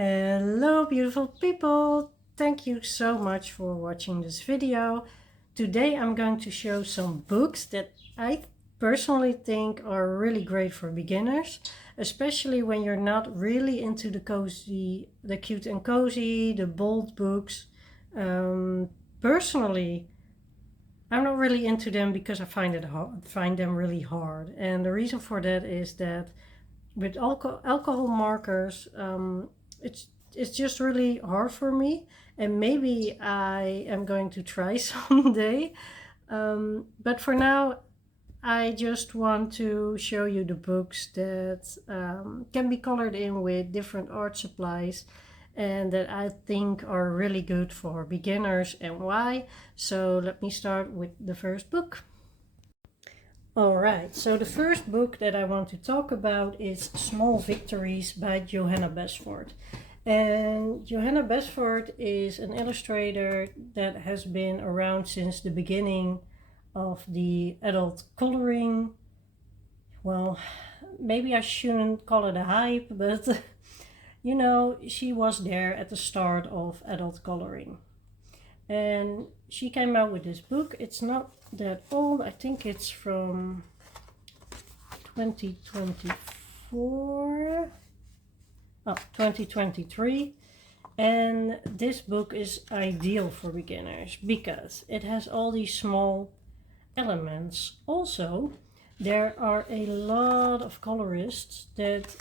Hello beautiful people, thank you so much for watching this video. Today I'm going to show some books that I personally think are really great for beginners, especially when you're not really into the cozy, the cute and cozy, the bold books. Personally, I'm not really into them because I find them really hard, and the reason for that is that with alcohol markers, it's just really hard for me, and maybe I am going to try someday. But for now, I just want to show you the books that can be colored in with different art supplies and that I think are really good for beginners and why. So let me start with the first book. Alright, so the first book that I want to talk about is Small Victories by Johanna Basford. And Johanna Basford is an illustrator that has been around since the beginning of the adult coloring. Well, maybe I shouldn't call it a hype, but you know, she was there at the start of adult coloring. And she came out with this book. It's not that old. I think it's from 2024. Oh, 2023. And this book is ideal for beginners because it has all these small elements. Also, there are a lot of colorists that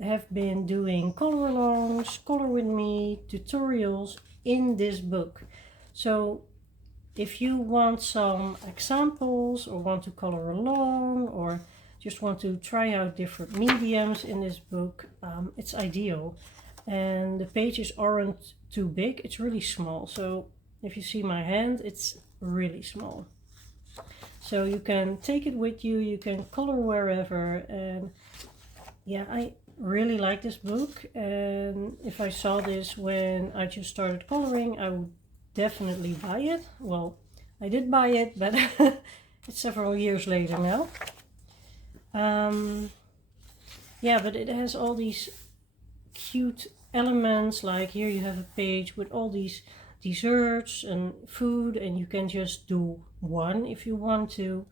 have been doing color alongs, color with me, tutorials in this book. So if you want some examples or want to color along or just want to try out different mediums in this book, it's ideal. And the pages aren't too big, it's really small. So if you see my hand, it's really small. So you can take it with you, you can color wherever. And yeah, I really like this book, and if I saw this when I just started coloring, I would definitely buy it. Well, I did buy it, but it's several years later now. Yeah, but it has all these cute elements, like here you have a page with all these desserts and food, and you can just do one if you want to.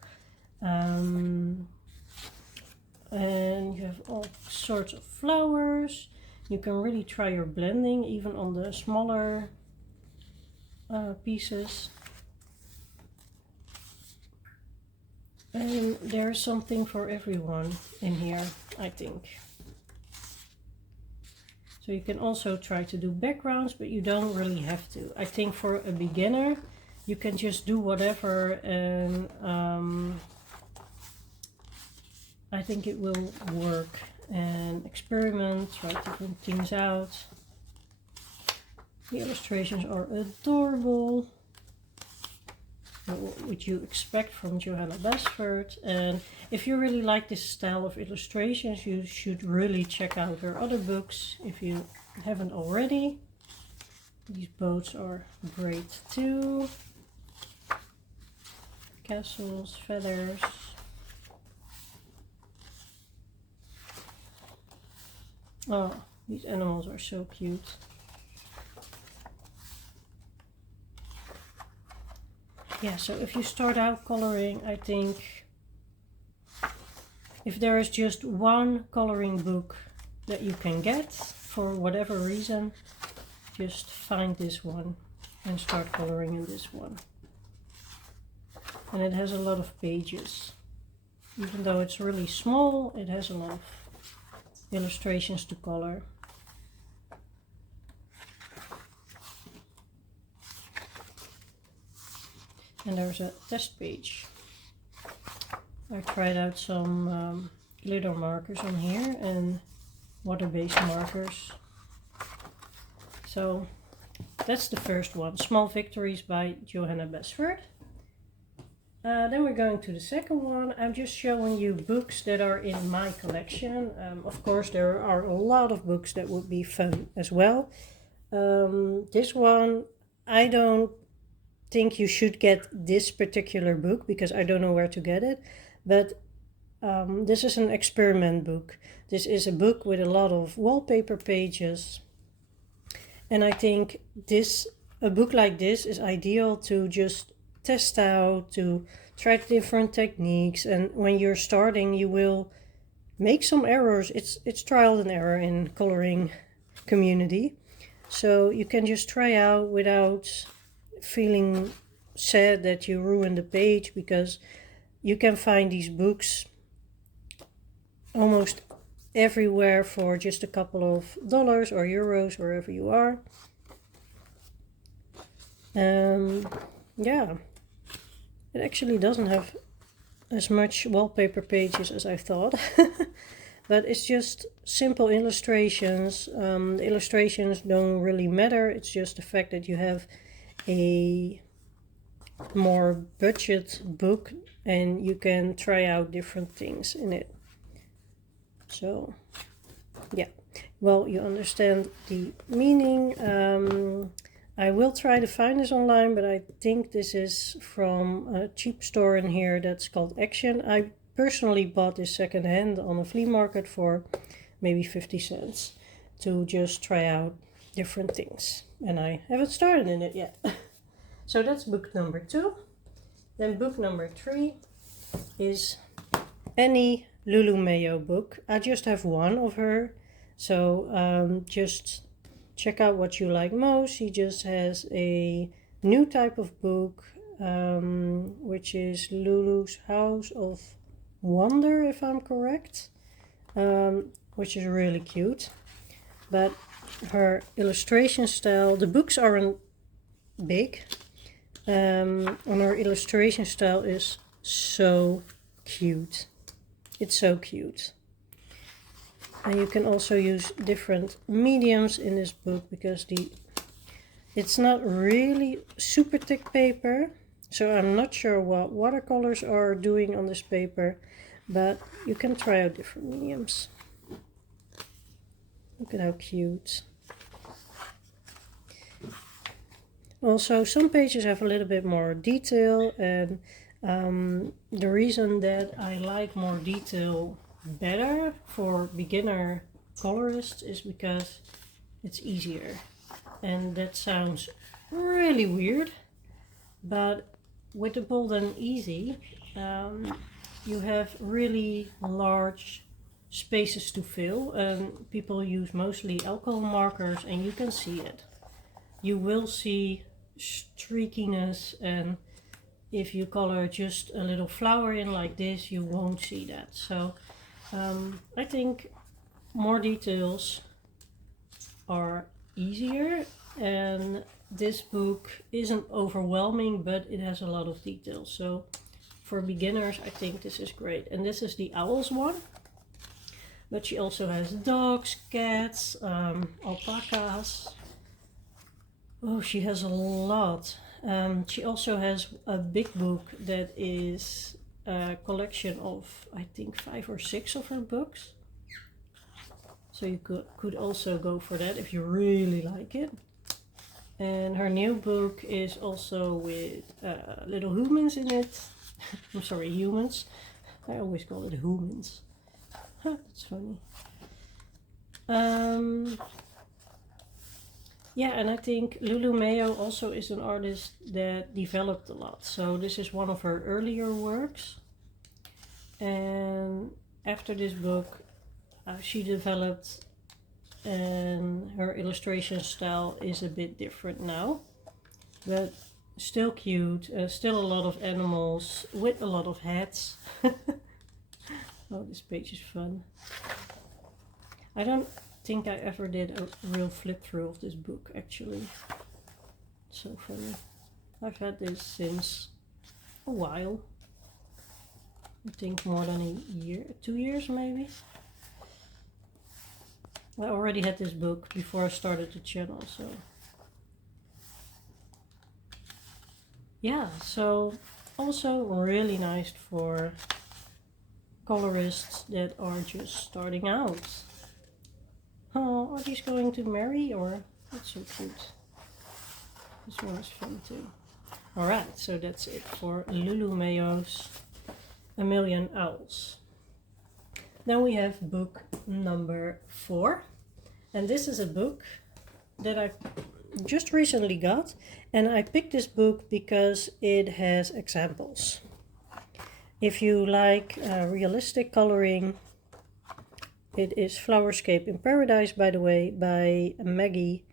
And you have all sorts of flowers. You can really try your blending even on the smaller pieces. And there's something for everyone in here, I think. So you can also try to do backgrounds, but you don't really have to. I think for a beginner, you can just do whatever, and I think it will work, and experiment, try different things out. The illustrations are adorable. What would you expect from Johanna Basford? And if you really like this style of illustrations, you should really check out her other books if you haven't already. These boats are great too. Castles, feathers. Oh, these animals are so cute. Yeah, so if you start out coloring, I think if there is just one coloring book that you can get for whatever reason, just find this one and start coloring in this one. And it has a lot of pages. Even though it's really small, it has a lot of illustrations to color. And there's a test page. I tried out some glitter markers on here and water-based markers. So that's the first one, Small Victories by Johanna Basford. Then we're going to the second one. I'm just showing you books that are in my collection. Of course, there are a lot of books that would be fun as well. This one, I don't think you should get this particular book because I don't know where to get it. But this is an experiment book. This is a book with a lot of wallpaper pages. And I think a book like this is ideal to just test out, to try different techniques. And when you're starting, you will make some errors. It's trial and error in coloring community. So you can just try out without feeling sad that you ruined the page, because you can find these books almost everywhere for just a couple of dollars or euros, wherever you are. Yeah, it actually doesn't have as much wallpaper pages as I thought. But it's just simple illustrations. The illustrations don't really matter. It's just the fact that you have a more budget book and you can try out different things in it. So yeah, well, you understand the meaning. I will try to find this online, but I think this is from a cheap store in here that's called Action. I personally bought this secondhand on a flea market for maybe 50 cents to just try out different things. And I haven't started in it yet. So that's book number 2. Then book number 3 is any Lulu Mayo book. I just have one of her. So just check out what you like most. She just has a new type of book, which is Lulu's House of Wonder, if I'm correct, which is really cute. But her illustration style, the books aren't big, and her illustration style is so cute. It's so cute. And you can also use different mediums in this book, because it's not really super thick paper. So I'm not sure what watercolors are doing on this paper, but you can try out different mediums. Look at how cute. Also, some pages have a little bit more detail, and the reason that I like more detail better for beginner colorists is because it's easier. And that sounds really weird, but with the Bold and Easy, you have really large spaces to fill, and people use mostly alcohol markers, and you can see it. You will see streakiness, and if you color just a little flower in like this, you won't see that. So I think more details are easier, and this book isn't overwhelming, but it has a lot of details. So for beginners, I think this is great. And this is the owls one, but she also has dogs, cats, alpacas. Oh, she has a lot. She also has a big book that is a collection of, I think, 5 or 6 of her books. So you could also go for that if you really like it. And her new book is also with little humans in it. I'm sorry, humans. I always call it humans. That's funny. Yeah, and I think Lulu Mayo also is an artist that developed a lot. So this is one of her earlier works. And after this book, she developed, and her illustration style is a bit different now. But still cute, still a lot of animals with a lot of hats. Oh, this page is fun. I don't think I ever did a real flip through of this book, actually. It's so funny. I've had this since a while. I think more than a year, 2 years maybe. I already had this book before I started the channel, so yeah. So also really nice for colorists that are just starting out. Oh, are these going to marry, or? That's so cute. This one is fun too. Alright, so that's it for Lulu Mayo's A Million Owls. Then we have book number 4. And this is a book that I just recently got, and I picked this book because it has examples. If you like realistic coloring, it is Flowerscape in Paradise, by the way, by Maggie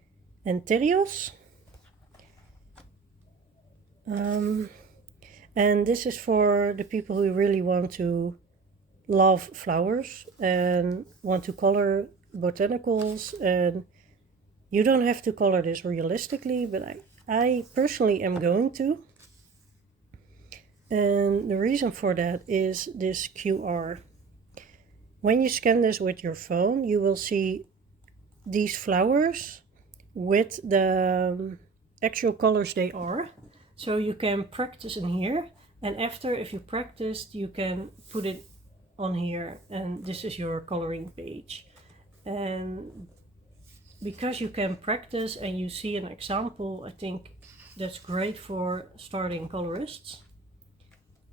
and Terios. And this is for the people who really want to love flowers and want to color botanicals, and you don't have to color this realistically, but I personally am going to. And the reason for that is this QR. When you scan this with your phone, you will see these flowers with the actual colors they are. So you can practice in here, and after, if you practiced, you can put it on here, and this is your coloring page. And because you can practice and you see an example, I think that's great for starting colorists.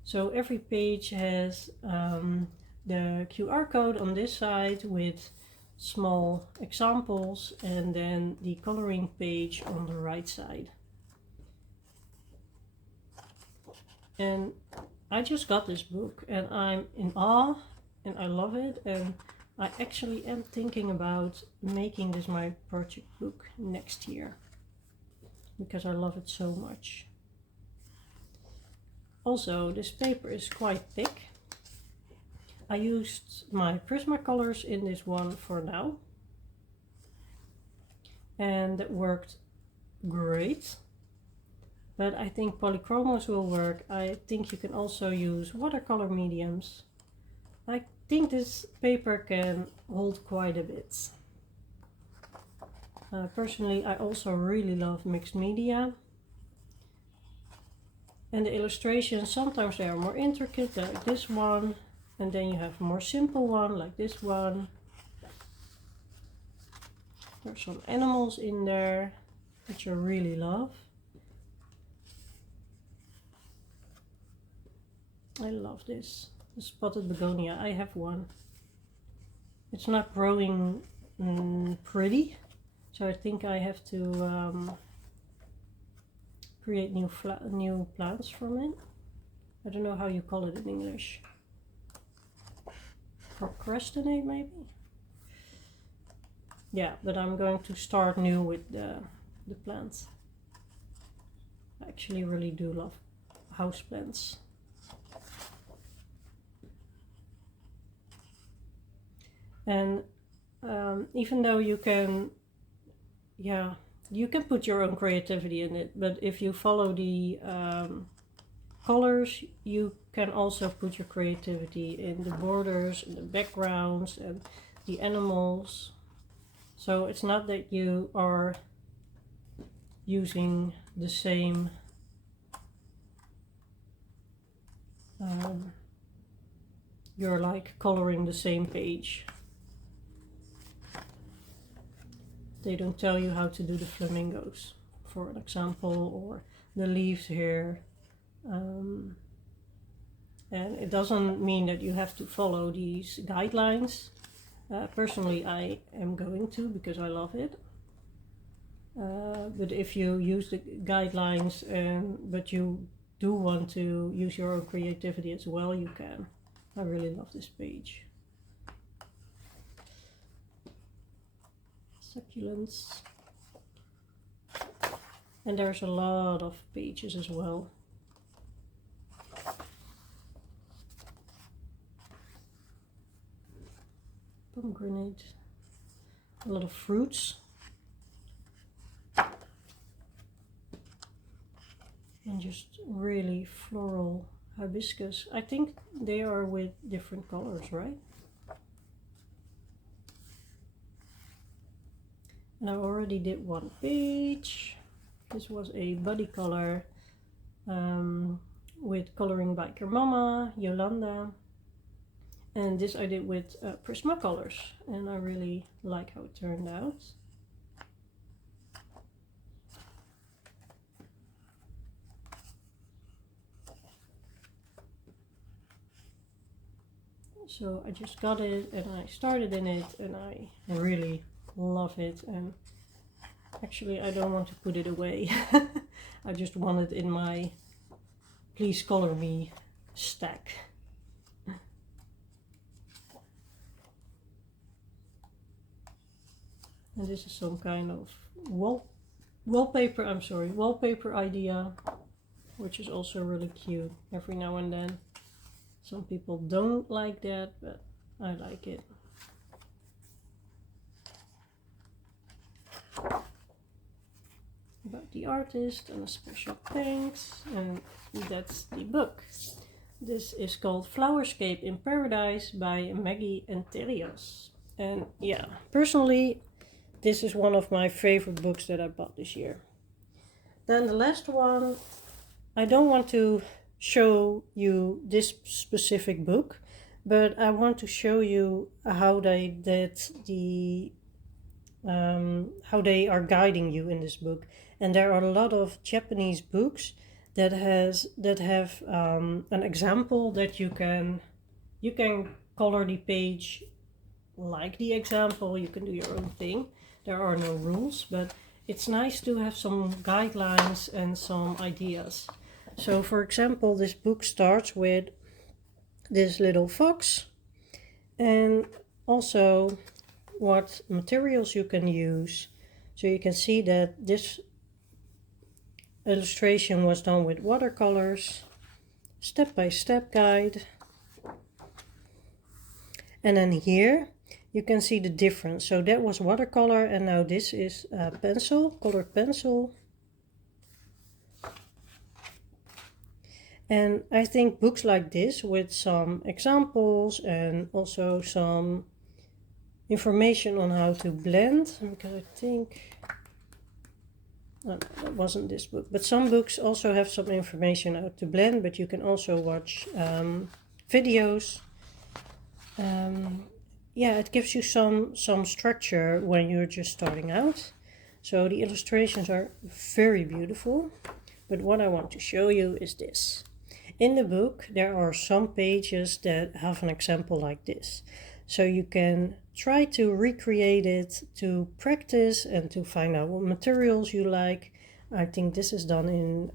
So every page has the QR code on this side with small examples, and then the coloring page on the right side. And I just got this book and I'm in awe and I love it, and I actually am thinking about making this my project book next year because I love it so much. Also, this paper is quite thick. I used my Prismacolors in this one for now, and it worked great. But I think polychromos will work. I think you can also use watercolor mediums. I think this paper can hold quite a bit. Personally, I also really love mixed media. And the illustrations, sometimes they are more intricate, like this one. And then you have a more simple one, like this one. There's some animals in there, which I really love. I love this. The spotted begonia. I have one. It's not growing pretty, so I think I have to create new plants from it. I don't know how you call it in English. Procrastinate, maybe? Yeah, but I'm going to start new with the plants. I actually really do love houseplants. And even though you can, you can put your own creativity in it, but if you follow the colors, you can also put your creativity in the borders, in the backgrounds, and the animals. So it's not that you are using the same you're like coloring the same page. They don't tell you how to do the flamingos, for an example, or the leaves here. And it doesn't mean that you have to follow these guidelines. Personally, I am going to because I love it. But if you use the guidelines but you do want to use your own creativity as well, you can. I really love this page. Succulents. And there's a lot of pages as well. Pomegranate. A lot of fruits. And just really floral hibiscus. I think they are with different colors, right? And I already did one page. This was a body color with Coloring Biker Mama, Yolanda. And this I did with Prismacolors, and I really like how it turned out. So I just got it and I started in it and I really love it, and Actually, I don't want to put it away. I just want it in my Please Color Me stack. And this is some kind of wallpaper idea, which is also really cute every now and then. Some people don't like that, but I like it. About the artist and a special thanks, and that's the book. This is called Flowerscape in Paradise by Maggie and Terios. And yeah, personally, this is one of my favorite books that I bought this year. Then the last one, I don't want to show you this specific book, but I want to show you how they did the how they are guiding you in this book. And there are a lot of Japanese books that have an example that you can color the page like the example. You can do your own thing. There are no rules, but it's nice to have some guidelines and some ideas. So for example, this book starts with this little fox and also what materials you can use. So you can see that this illustration was done with watercolors, step-by-step guide. And then here you can see the difference. So that was watercolor and now this is pencil, colored pencil. And I think books like this with some examples and also some information on how to blend, because I think that wasn't this book, but some books also have some information how to blend, but you can also watch videos. Yeah, it gives you some structure when you're just starting out. So the illustrations are very beautiful, but what I want to show you is this. In the book there are some pages that have an example like this, so you can try to recreate it to practice and to find out what materials you like. I think this is done in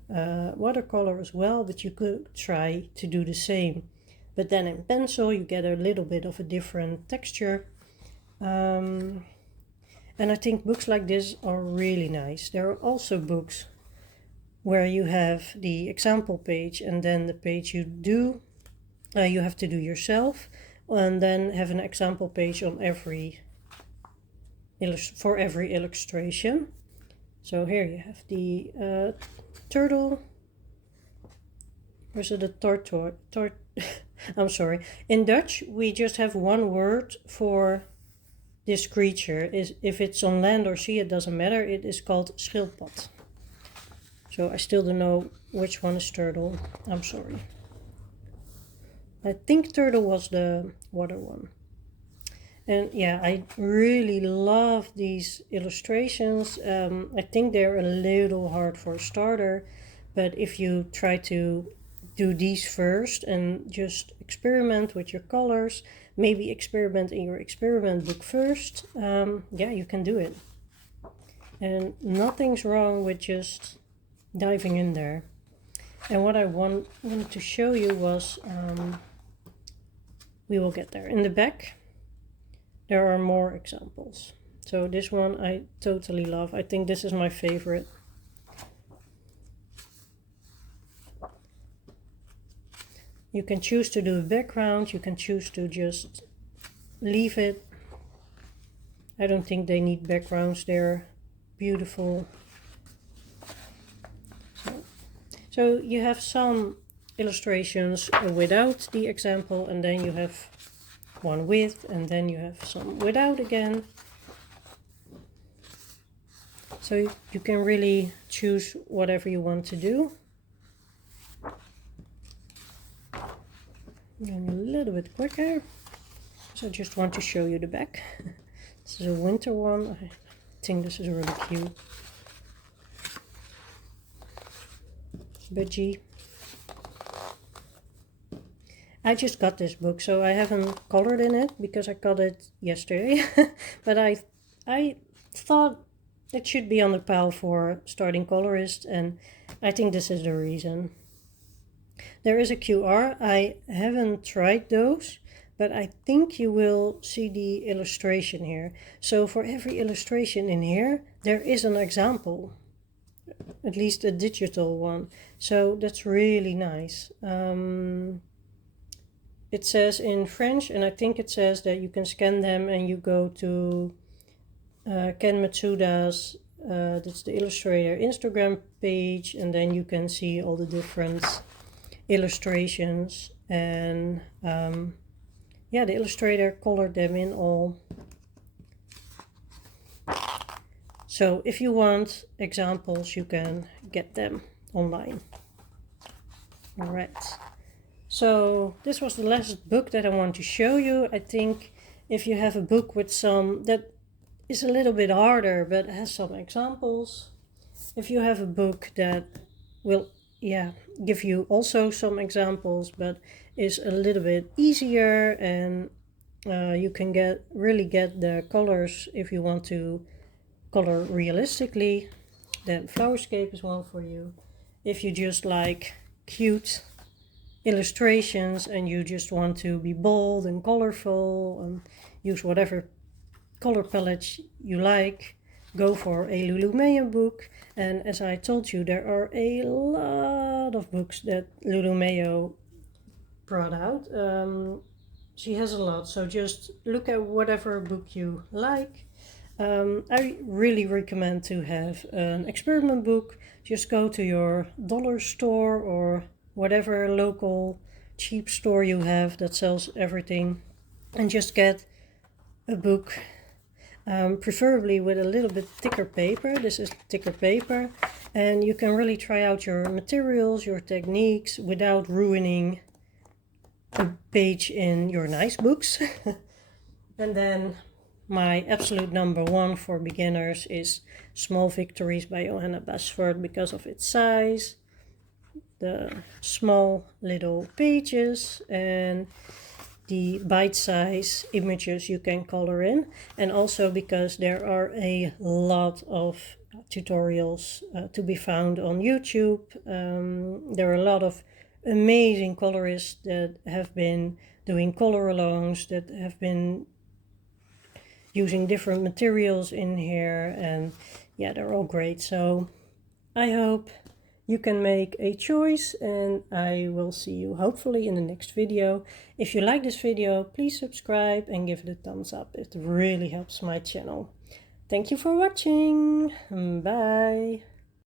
watercolor as well, but you could try to do the same. But then in pencil you get a little bit of a different texture. And I think books like this are really nice. There are also books where you have the example page and then the page you have to do yourself, and then have an example page on for every illustration. So here you have the turtle. Or is it a tortoise? I'm sorry. In Dutch we just have one word for this creature. If it's on land or sea, it doesn't matter. It is called schildpad. So I still don't know which one is turtle. I'm sorry. I think turtle was the water one. And yeah, I really love these illustrations. I think they're a little hard for a starter, but if you try to do these first and just experiment with your colors, maybe experiment in your experiment book first, yeah, you can do it. And nothing's wrong with just diving in there. And what I wanted to show you was, we will get there. In the back there are more examples. So this one I totally love. I think this is my favorite. You can choose to do a background, you can choose to just leave it. I don't think they need backgrounds, they're beautiful. So you have some illustrations without the example, and then you have one with, and then you have some without again. So you can really choose whatever you want to do. And a little bit quicker, so I just want to show you the back. This is a winter one. I think this is really cute. Budgie. I just got this book, so I haven't colored in it because I got it yesterday. But I thought it should be on the pile for starting colorist, and I think this is the reason. There is a QR. I haven't tried those, but I think you will see the illustration here. So for every illustration in here, there is an example, at least a digital one. So that's really nice. It says in French, and I think it says that you can scan them and you go to Ken Matsuda's, that's the illustrator, Instagram page, and then you can see all the different illustrations. And yeah, the illustrator colored them in all. So if you want examples, you can get them online. All right. So this was the last book that I want to show you. I think if you have a book with some that is a little bit harder but has some examples, if you have a book that will give you also some examples but is a little bit easier, and you can really get the colors if you want to color realistically, then Flowerscape is one for you. If you just like cute illustrations and you just want to be bold and colorful and use whatever color palette you like, go for a Lulu Mayo book. And as I told you, there are a lot of books that Lulu Mayo brought out. She has a lot, so just look at whatever book you like. I really recommend to have an experiment book. Just go to your dollar store or whatever local cheap store you have that sells everything, and just get a book, preferably with a little bit thicker paper. This is thicker paper, and you can really try out your materials, your techniques, without ruining a page in your nice books. And then my absolute number one for beginners is Small Victories by Johanna Basford, because of its size, the small little pages, and the bite-size images you can color in, and also because there are a lot of tutorials to be found on YouTube. There are a lot of amazing colorists that have been doing color alongs, that have been using different materials in here, and yeah, they're all great. So I hope you can make a choice, and I will see you hopefully in the next video. If you like this video, please subscribe and give it a thumbs up. It really helps my channel. Thank you for watching. Bye.